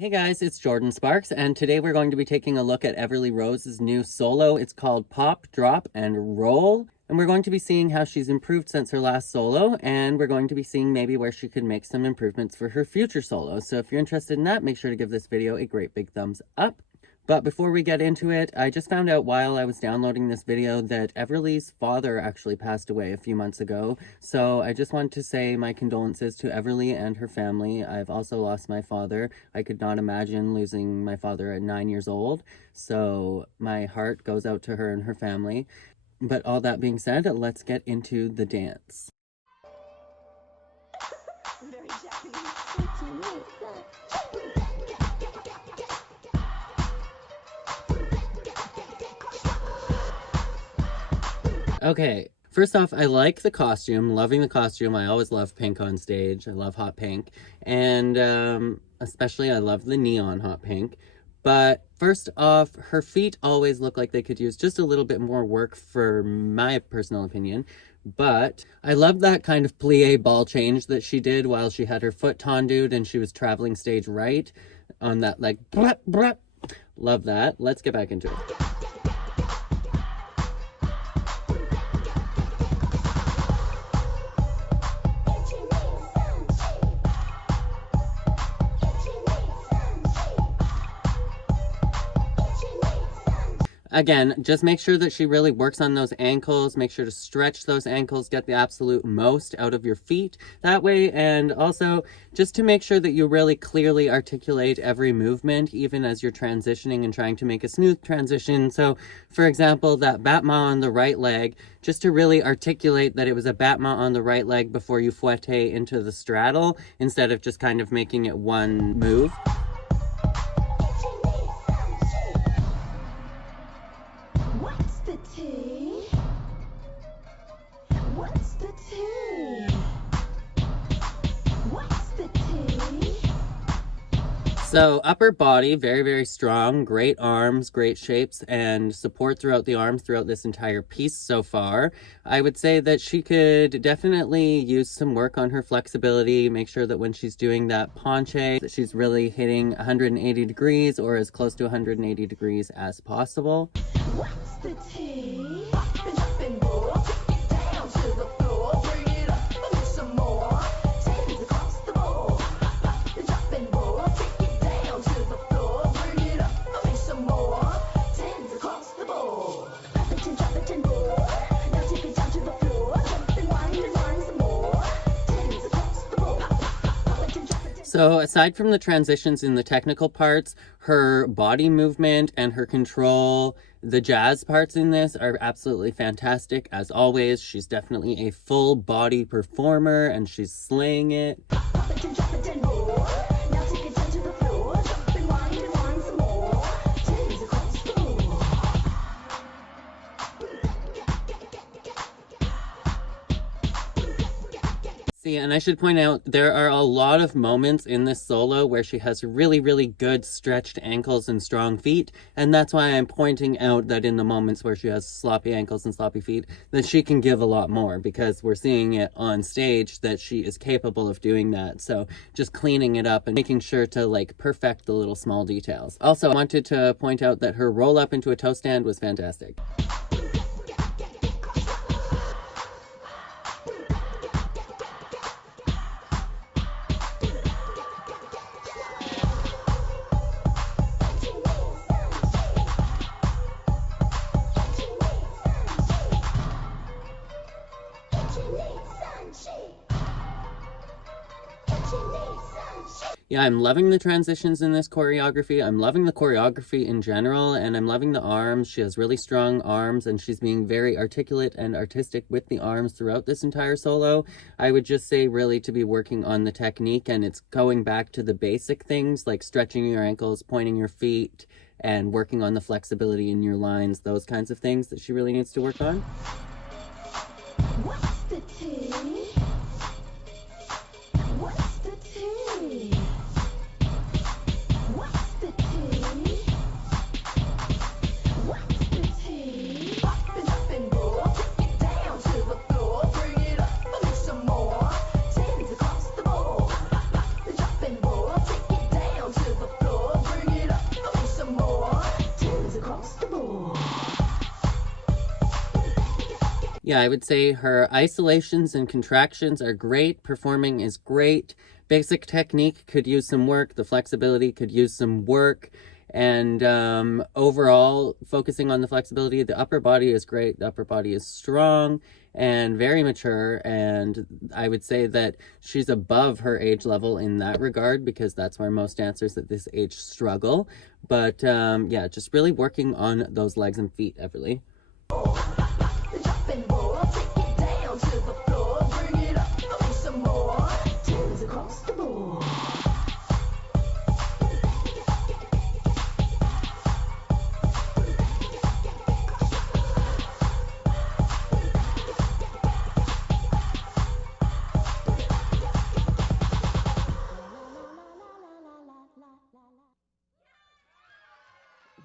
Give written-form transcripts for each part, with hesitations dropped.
Hey guys, it's Jordan Sparks, and today we're going to be taking a look at Everleigh Rose's new solo. It's called Pop, Drop, and Roll, and we're going to be seeing how she's improved since her last solo, and we're going to be seeing maybe where she could make some improvements for her future solos. So if you're interested in that, make sure to give this video a great big thumbs up. But before we get into it, I just found out while I was downloading this video that Everleigh's father actually passed away a few months ago. So I just want to say my condolences to Everleigh and her family. I've also lost my father. I could not imagine losing my father at 9 years old. So my heart goes out to her and her family. But all that being said, let's get into the dance. Very Japanese. Okay, first off, I like the costume, loving the costume. I always love pink on stage. I love hot pink. And especially I love the neon hot pink. But first off, her feet always look like they could use just a little bit more work for my personal opinion. But I love that kind of plie ball change that she did while she had her foot tondued and she was traveling stage right on that like brap, brap. Love that. Let's get back into it. Again, just make sure that she really works on those ankles. Make sure to stretch those ankles, get the absolute most out of your feet that way. And also just to make sure that you really clearly articulate every movement, even as you're transitioning and trying to make a smooth transition. So for example, that battement on the right leg, just to really articulate that it was a battement on the right leg before you fouette into the straddle, instead of just kind of making it one move. What's the tea? What's the tea? What's the tea? So upper body, very, very strong, great arms, great shapes, and support throughout the arms throughout this entire piece so far. I would say that she could definitely use some work on her flexibility, make sure that when she's doing that penché, that she's really hitting 180 degrees or as close to 180 degrees as possible. What's the tea? Pop and drop and roll, take it down to the floor, bring it up and some more. Tens across the board. Pop and drop and roll, take it down to the floor, bring it up and some more. Tens across the board. Pop it and drop it and roll. Now take it down to the floor, jump and wind some more. Tens across the board. Pop it and drop it. So aside from the transitions in the technical parts, her body movement and her control, the jazz parts in this are absolutely fantastic. As always, she's definitely a full body performer and she's slaying it. Pop it and drop it and roll. Now take it down to the floor, jump and wind some more. Tens across the board. See, and I should point out, there are a lot of moments in this solo where she has really, really good stretched ankles and strong feet, and that's why I'm pointing out that in the moments where she has sloppy ankles and sloppy feet, that she can give a lot more, because we're seeing it on stage that she is capable of doing that. So just cleaning it up and making sure to like perfect the little small details. Also, I wanted to point out that her roll up into a toe stand was fantastic. Yeah, I'm loving the transitions in this choreography. I'm loving the choreography in general, and I'm loving the arms. She has really strong arms, and she's being very articulate and artistic with the arms throughout this entire solo. I would just say really to be working on the technique, and it's going back to the basic things like stretching your ankles, pointing your feet, and working on the flexibility in your lines, those kinds of things that she really needs to work on. What's the tea? What's the tea? What's the tea? What's the tea? Pop and drop and roll, take it down to the floor, bring it up and some more. Tens across the board. Pop and drop and roll, take it down to the floor. Yeah, I would say her isolations and contractions are great. Performing is great. Basic technique could use some work. The flexibility could use some work. And overall, focusing on the flexibility, the upper body is great. The upper body is strong and very mature. And I would say that she's above her age level in that regard, because that's where most dancers at this age struggle. But yeah, just really working on those legs and feet, Everleigh. Drop and roll, take it down to the floor, bring it up, do some more. Tens across the board.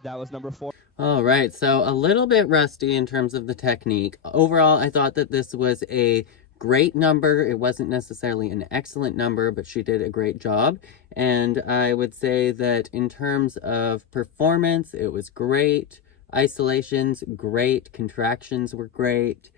That was number 4. All right, so a little bit rusty in terms of the technique. Overall, I thought that this was a great number. It wasn't necessarily an excellent number, but she did a great job. And I would say that in terms of performance, it was great. Isolations, great. Contractions were great.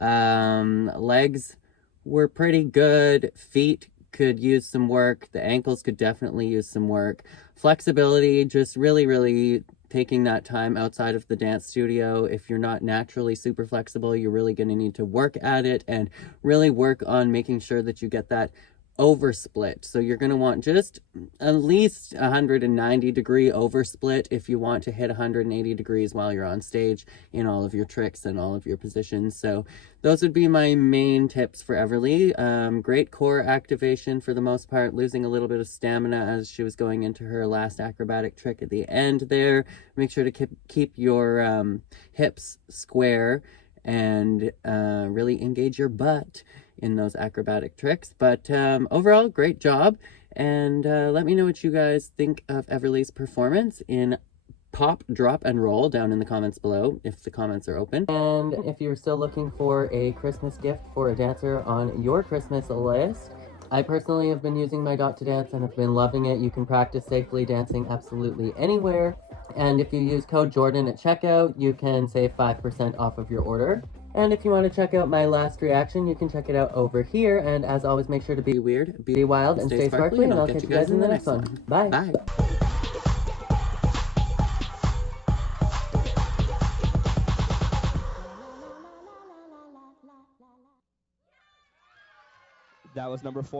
Legs were pretty good. Feet could use some work. The ankles could definitely use some work. Flexibility, just really taking that time outside of the dance studio. If you're not naturally super flexible, you're really going to need to work at it and really work on making sure that you get that oversplit. So you're going to want just at least 190-degree oversplit if you want to hit 180 degrees while you're on stage in all of your tricks and all of your positions. So those would be my main tips for Everleigh. Great core activation for the most part, losing a little bit of stamina as she was going into her last acrobatic trick at the end there. Make sure to keep your hips square and really engage your butt in those acrobatic tricks. But overall, great job. And let me know what you guys think of Everleigh's performance in Pop, Drop, and Roll down in the comments below, if the comments are open. And if you're still looking for a Christmas gift for a dancer on your Christmas list, I personally have been using my Dot to Dance and have been loving it. You can practice safely dancing absolutely anywhere. And if you use code Jordan at checkout, you can save 5% off of your order. And if you want to check out my last reaction, you can check it out over here. And as always, make sure to be weird, be wild, and stay sparkly. And I'll catch you guys in the next one. Bye. Bye. That was number 4.